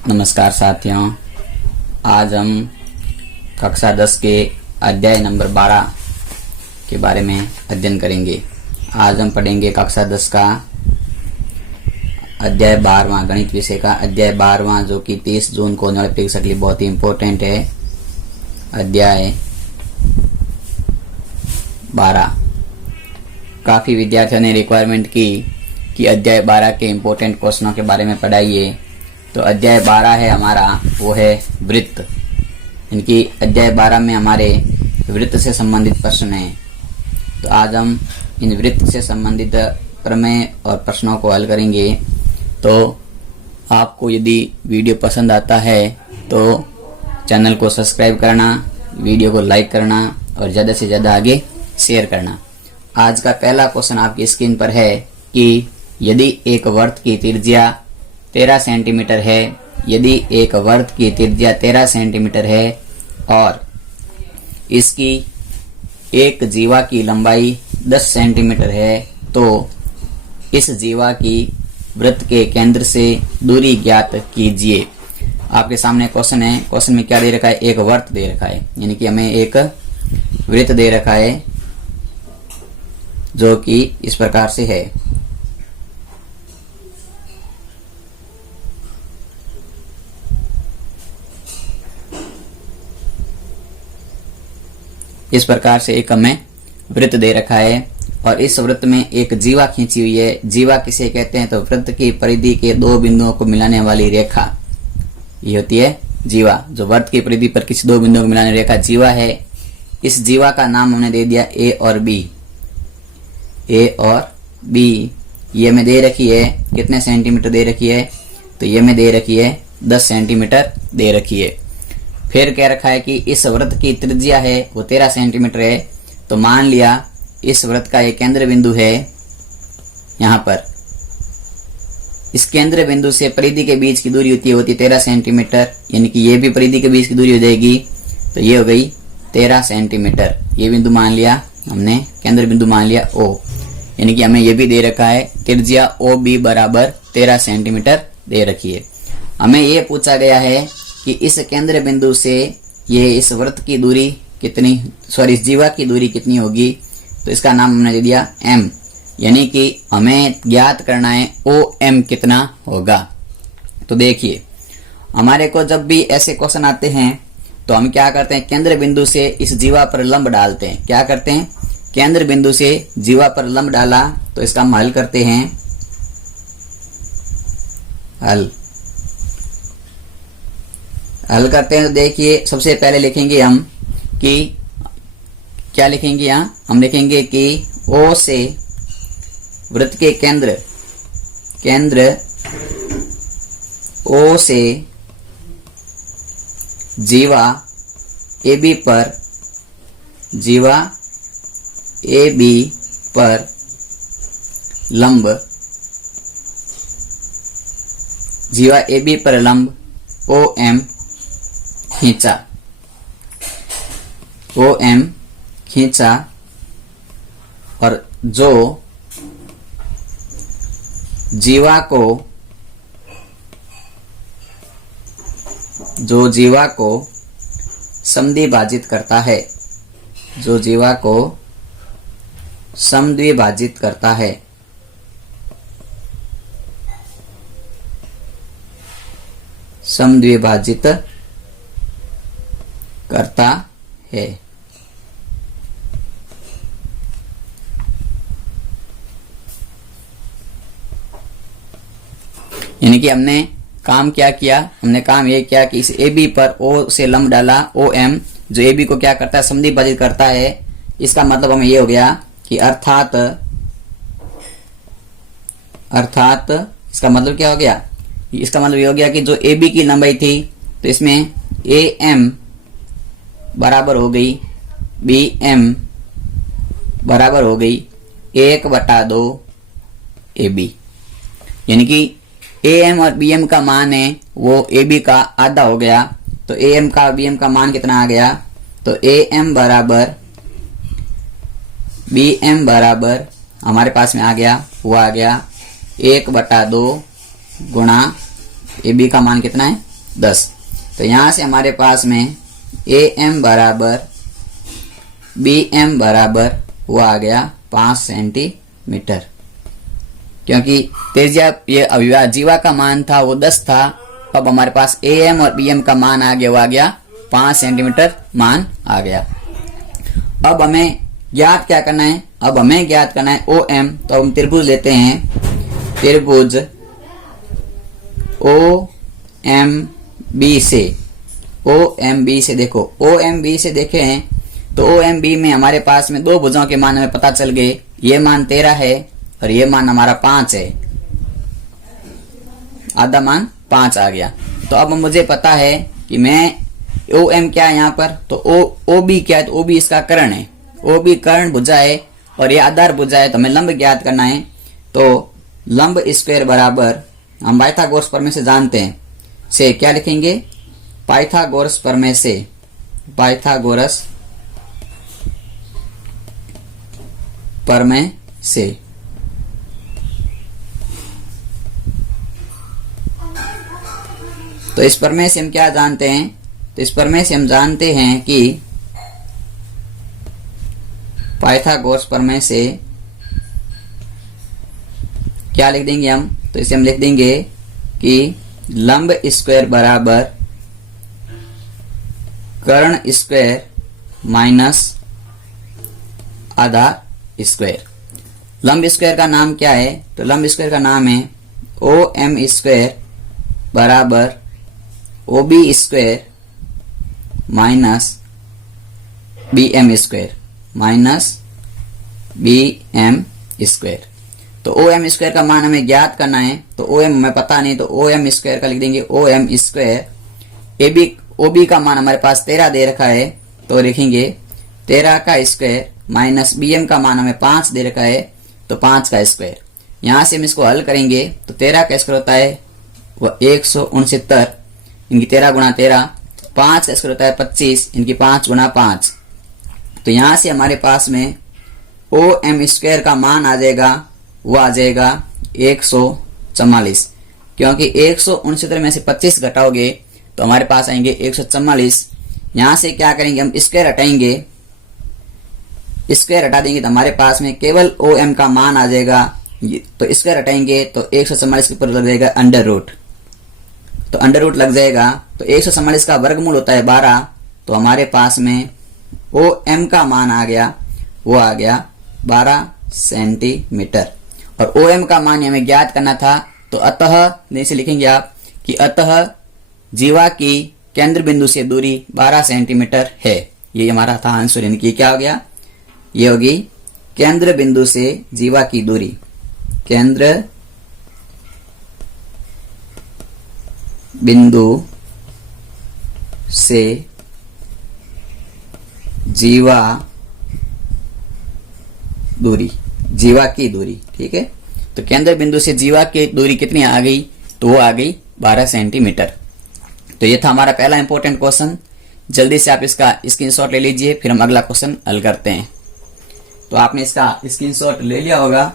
नमस्कार साथियों, आज हम कक्षा 10 के अध्याय नंबर 12 के बारे में अध्ययन करेंगे। आज हम पढ़ेंगे कक्षा 10 का अध्याय 12वां, गणित विषय का अध्याय 12वां, जो कि 30 जून को होने वाले परीक्षा के लिए बहुत ही इम्पोर्टेंट है। अध्याय 12। काफी विद्यार्थियों ने रिक्वायरमेंट की कि अध्याय 12 के इम्पोर्टेंट क्वेश्चनों के बारे में पढ़ाइए। तो अध्याय 12 है हमारा, वो है वृत्त। इनकी अध्याय 12 में हमारे वृत्त से संबंधित प्रश्न हैं। तो आज हम इन वृत्त से संबंधित प्रमेय और प्रश्नों को हल करेंगे। तो आपको यदि वीडियो पसंद आता है तो चैनल को सब्सक्राइब करना, वीडियो को लाइक करना और ज़्यादा से ज़्यादा आगे शेयर करना। आज का पहला क्वेश्चन आपकी स्क्रीन पर है कि यदि एक वृत्त की त्रिज्या 13 सेंटीमीटर है, यदि एक वृत्त की त्रिज्या 13 सेंटीमीटर है और इसकी एक जीवा की लंबाई 10 सेंटीमीटर है, तो इस जीवा की वृत्त के केंद्र से दूरी ज्ञात कीजिए। आपके सामने क्वेश्चन है। क्वेश्चन में क्या दे रखा है? एक वृत्त दे रखा है, यानी कि हमें एक वृत्त दे रखा है जो कि इस प्रकार से है। इस प्रकार से एक हमें वृत्त दे रखा है और इस वृत्त में एक जीवा खींची हुई है। जीवा किसे कहते हैं? तो वृत्त की परिधि के दो बिंदुओं को मिलाने वाली रेखा, ये होती है जीवा। जो वृत्त की परिधि पर किसी दो बिंदुओं को मिलाने रेखा जीवा है। इस जीवा का नाम हमने दे दिया ए और बी। ए और बी ये हमें दे रखी है, कितने सेंटीमीटर दे रखी है? तो ये हमें दे रखी है 10 सेंटीमीटर दे रखी है। फिर कह रखा है कि इस वृत्त की त्रिज्या है वो 13 सेंटीमीटर है। तो मान लिया इस वृत्त का एक केंद्र बिंदु है यहाँ पर। इस केंद्र बिंदु से परिधि के बीच की दूरी होती है 13 सेंटीमीटर, यानी कि ये भी परिधि के बीच की दूरी हो जाएगी। तो ये हो गई 13 सेंटीमीटर। ये बिंदु मान लिया हमने, केंद्र बिंदु मान लिया O, यानी कि हमें ये भी दे रखा है त्रिज्या OB बराबर 13 सेंटीमीटर दे रखी है। हमें ये पूछा गया है कि इस केंद्र बिंदु से ये इस वृत्त की दूरी कितनी, इस जीवा की दूरी कितनी होगी? तो इसका नाम हमने दे दिया M, यानी कि हमें ज्ञात करना है OM कितना होगा। तो देखिए, हमारे को जब भी ऐसे क्वेश्चन आते हैं तो हम क्या करते हैं? केंद्र बिंदु से इस जीवा पर लंब डालते हैं। क्या करते हैं? केंद्र बिंदु से जीवा पर लंब डाला तो इसका हम हल करते हैं। हल करते हैं तो देखिए, सबसे पहले लिखेंगे हम कि क्या लिखेंगे? यहाँ हम लिखेंगे कि O से वृत्त के केंद्र O से जीवा AB पर लंब, जीवा AB पर लंब OM खींचा और जो जीवा को समद्विभाजित करता है, जो जीवा को समद्विभाजित करता है, समद्विभाजित करता है। यानी कि हमने काम क्या किया? हमने काम ये किया कि इस AB पर O से लंब डाला OM, जो AB को क्या करता है? समद्विभाजित करता है। इसका मतलब हमें ये हो गया कि अर्थात इसका मतलब क्या हो गया? इसका मतलब ये हो गया कि जो AB की लंबाई थी तो इसमें AM बराबर हो गई BM बराबर हो गई 1/2 AB, यानी कि AM और BM का मान है वो AB का आधा हो गया। तो AM का BM का मान कितना आ गया? तो AM बराबर BM बराबर हमारे पास में आ गया, वो आ गया 1/2 गुणा AB का मान कितना है 10। तो यहां से हमारे पास में AM बराबर BM बराबर वो आ गया 5 सेंटीमीटर, क्योंकि त्रिज्या ये अविभाज्य जीवा का मान था वो 10 था। अब हमारे पास AM और BM का मान आ गया, वो आ गया 5 सेंटीमीटर मान आ गया। अब हमें ज्ञात क्या करना है, अब हमें ज्ञात करना है OM। तो हम त्रिभुज लेते हैं, त्रिभुज OMB से, OMB से देखो, OMB से देखे हैं तो OMB में हमारे पास में दो भुजाओं के मान हमें पता चल गए। ये मान 13 है और ये मान हमारा 5 है, आधा मान 5 आ गया। तो अब मुझे पता है कि मैं OM क्या है यहाँ पर, तो OB क्या है, तो OB इसका कर्ण है, OB कर्ण भुजा है और ये आधार भुजा है। तो हमें लंब ज्ञात करना है। तो लंब स्क्वायर बराबर हम पाइथागोरस प्रमेय से जानते हैं, से क्या लिखेंगे, पाइथागोरस प्रमेय से, पाइथागोरस प्रमेय से तो इस प्रमेय से हम क्या जानते हैं, तो इस प्रमेय से हम जानते हैं कि पाइथागोरस प्रमेय से क्या लिख देंगे हम, तो इसे हम लिख देंगे कि लंब स्क्वायर बराबर कर्ण स्क्वायर माइनस आधार स्क्वायर। लंब स्क्वायर का नाम क्या है, तो लंब स्क्वायर का नाम है OM स्क्वायर बराबर OB square minus BM square, minus BM square. तो OM स्क्वायर का मान हमें ज्ञात करना है। तो OM हमें पता नहीं, तो OM स्क्वायर का लिख देंगे OM स्क्वायर। OB का मान हमारे पास 13 दे रखा है, तो लिखेंगे 13 का स्क्वायर माइनस BM का मान हमें 5 दे रखा है, तो 5 का स्क्वायर। यहां से हम इसको हल करेंगे तो 13 का स्क्वायर होता है वह 169, इनकी 13 गुणा 13, 5 का स्क्वायर होता है 25, इनकी 5 गुणा 5। तो यहां से हमारे पास में OM स्क्वायर का मान आ जाएगा, वो आ जाएगा 144, क्योंकि 169 में से 25 घटाओगे तो हमारे पास आएंगे 144। यहां से क्या करेंगे, हम स्क्वायर हटाएंगे, स्क्वायर हटा देंगे तो हमारे पास में केवल OM का मान आ जाएगा। तो स्क्वायर हटाएंगे तो 144 के ऊपर लग जाएगा अंडर रूट, तो अंडर रूट लग जाएगा। तो 144 का वर्गमूल होता है 12, तो हमारे पास में OM का मान आ गया, वो आ गया 12 सेंटीमीटर। और OM का मान हमें ज्ञात करना था, तो अतः जैसे लिखेंगे आप कि अतः जीवा की केंद्र बिंदु से दूरी 12 सेंटीमीटर है। ये हमारा था आंसर, इनकी क्या हो गया, ये होगी केंद्र बिंदु से जीवा की दूरी, केंद्र बिंदु से जीवा दूरी, जीवा की दूरी, ठीक है। तो केंद्र बिंदु से जीवा की दूरी कितनी आ गई, तो वो आ गई 12 सेंटीमीटर। तो ये था हमारा पहला इंपॉर्टेंट क्वेश्चन। जल्दी से आप इसका स्क्रीनशॉट ले लीजिए, फिर हम अगला क्वेश्चन हल करते हैं। तो आपने इसका स्क्रीनशॉट ले लिया होगा।